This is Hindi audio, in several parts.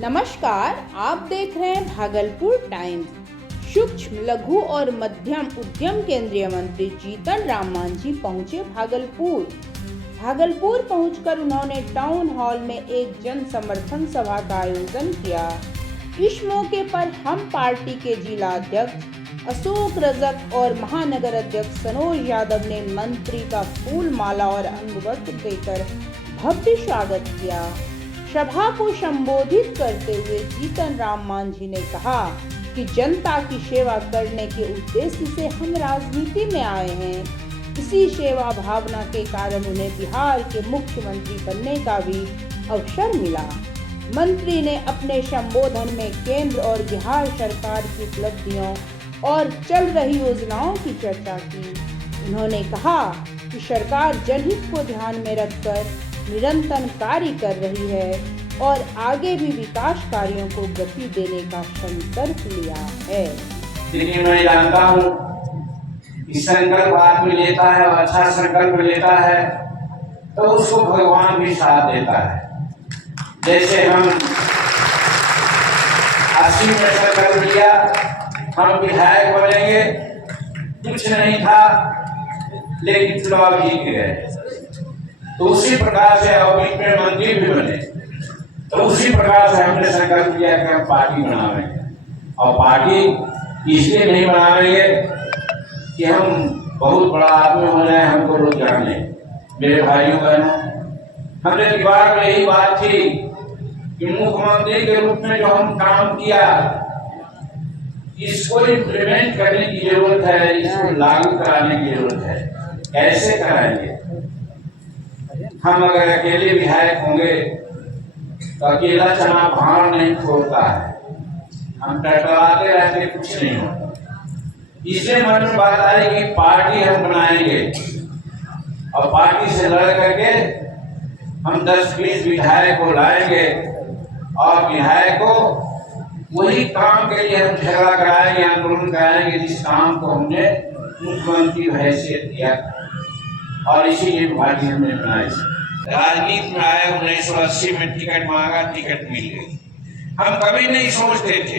नमस्कार, आप देख रहे हैं भागलपुर टाइम्स। सूक्ष्म लघु और मध्यम उद्यम केंद्रीय मंत्री जीतन राम मांझी पहुंचे भागलपुर पहुंचकर उन्होंने टाउन हॉल में एक जन समर्थन सभा का आयोजन किया। इस मौके पर हम पार्टी के जिला अध्यक्ष अशोक रजक और महानगर अध्यक्ष सनोज यादव ने मंत्री का फूल माला और अंगवस्त्र देकर भव्य स्वागत किया। सभा को संबोधित करते हुए जीतन राम मांझी ने कहा कि जनता की सेवा करने के उद्देश्य से हम राजनीति में आए हैं। इसी सेवा भावना के कारण उन्हें बिहार के मुख्यमंत्री बनने का भी अवसर मिला। मंत्री ने अपने संबोधन में केंद्र और बिहार सरकार की उपलब्धियों और चल रही योजनाओं की चर्चा की। उन्होंने कहा कि सरकार जनहित को ध्यान में रखकर निरंतर कार्य कर रही है और आगे भी विकास कार्यों को गति देने का संकल्प लिया है। लेकिन मैं जानता हूँ कि संकल्प आदमी लेता है और अच्छा संकल्प लेता है तो उसको भगवान भी साथ देता है। जैसे हम 80 में संकल्प लिया हम विधायक बनेंगे, कुछ नहीं था लेकिन चुनाव जीत गए, तो उसी प्रकार से अवधि में मंत्री भी बने। तो उसी प्रकार से हमने संकल्प किया कि हम पार्टी बनावेंगे, और पार्टी इसलिए नहीं बनावेंगे कि हम बहुत बड़ा आदमी हो जाए, हमको लोग जान लें। मेरे भाइयों बहनों, हमने दिमाग में यही बात थी कि मुख्यमंत्री के रूप में जो हम काम किया इसको इम्प्लीमेंट करने की जरूरत है, इसको लागू कराने की जरूरत है। कैसे कराएंगे? हम अगर अकेले विधायक होंगे तो अकेला चना भाड़ नहीं छोड़ता है, हम टटराते रहते कुछ नहीं होता। इसलिए मन में बात आई कि पार्टी हम बनाएंगे और पार्टी से लड़ करके हम 10-20 विधायक को लाएंगे और विधायक को वही काम के लिए हम झगड़ा कराएंगे, आंदोलन कराएंगे जिस काम को हमने मुख्यमंत्री हैसियत दिया, और इसीलिए पार्टी हमने बनाई। राजनीति में आया 1980 में टिकट मांगा, टिकट मिल गई। हम कभी नहीं सोचते थे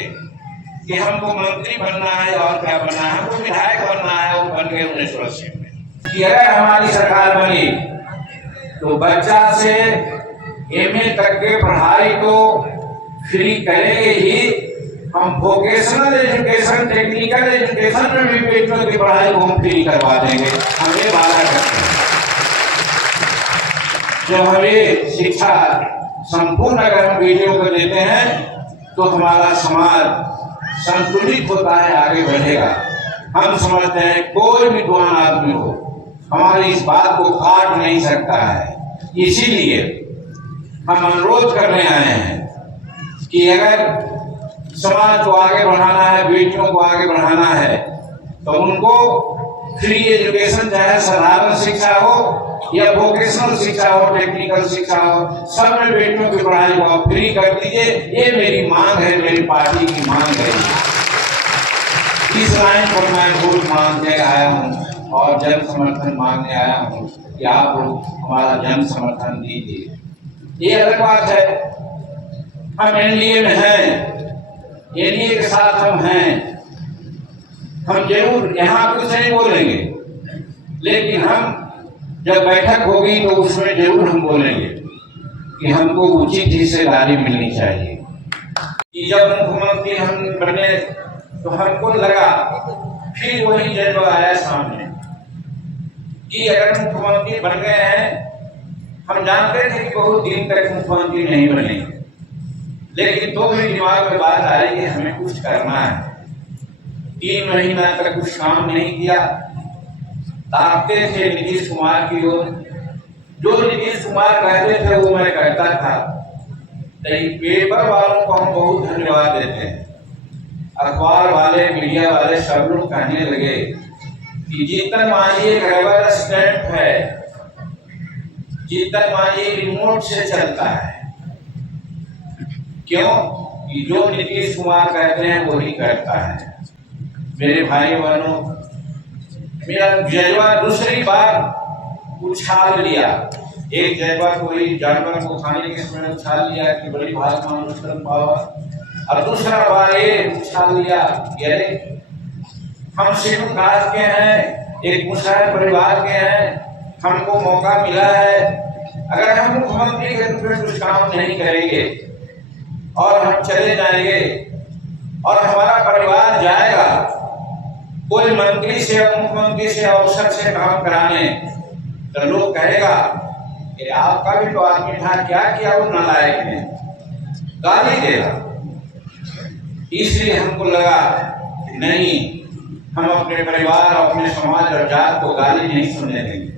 कि हमको मंत्री बनना है और क्या बनना है, हमको विधायक बनना है, और बन गए 1980 में। कि अगर हमारी सरकार बनी तो बच्चा से एमए तक के पढ़ाई को फ्री करेंगे ही, हम वोकेशनल एजुकेशन, टेक्निकल एजुकेशन में भी बेटियों की पढ़ाई को हम फ्री करवा देंगे। हम ये वादा करते हैं। जब हमें शिक्षा संपूर्ण अगर हम बेटियों को देते हैं तो हमारा समाज संतुलित होता है, आगे बढ़ेगा। हम समझते हैं कोई विद्वान आदमी हो हमारी इस बात को काट नहीं सकता है। इसीलिए हम अनुरोध करने आए हैं कि अगर समाज को आगे बढ़ाना है, बेटियों को आगे बढ़ाना है, तो उनको फ्री एजुकेशन, चाहे साधारण शिक्षा हो या वोकेशनल शिक्षा हो, टेक्निकल शिक्षा हो, सब में बेटियों की पढ़ाई को आप फ्री कर दीजिए। ये मेरी मांग है, मेरी पार्टी की मांग है। इस लाइन पर मैं वोट मांगने आया हूँ और जन समर्थन मांगने आया हूँ कि आप लोग हमारा जन समर्थन दीजिए। ये अलग बात है, हम एनडीए में हैं, एनडीए के साथ हम हैं, हम जरूर यहाँ कुछ नहीं बोलेंगे, लेकिन हम जब बैठक होगी तो उसमें जरूर हम बोलेंगे कि हमको उचित हिस्सेदारी मिलनी चाहिए। कि जब मुख्यमंत्री हम बने तो हमको लगा, फिर वही जज्बा आया सामने कि अगर मुख्यमंत्री बन गए हैं, हम जानते थे कि बहुत दिन तक मुख्यमंत्री नहीं बनेंगे, लेकिन तो भी दिमाग में बात आई कि हमें कुछ करना है। 3 महीना तक कुछ काम नहीं किया, ताकते थे नीतीश कुमार की ओर। जो नीतीश कुमार कहते थे वो मैं कहता था। लेकिन पेपर वालों को हम बहुत धन्यवाद देते हैं, अखबार वाले, मीडिया वाले सब लोग कहने लगे कि जीतन मांझी एक रबर स्टैंप है, जीतन मांझी रिमोट से चलता है। क्यों? कि जो नीतीश कुमार कहते हैं वही करता है। मेरे भाई बहनों, मेरा जज्बा दूसरी बार उछाल लिया एक जगह कोई जानवर को खाने के समय उछाल लिया कि बड़ी भाग मानुष्य पावा, और दूसरा बार ये उछाल लिया कि अरे हम सिंह कास्ट के हैं, एक मुसलमान परिवार के हैं, हमको मौका मिला है, अगर हम मुख्यमंत्री के रूप में कुछ काम नहीं करेंगे और हम चले जाएंगे और हमारा परिवार जाएगा कोई मंत्री से और मुख्यमंत्री से अफसर से काम कराने, तो लोग कहेगा कि आपका भी तो आदमी था, क्या किया वो नालायक ने, गाली देगा। इसलिए हमको लगा नहीं, हम अपने परिवार और अपने समाज और जात को गाली नहीं सुनने देंगे।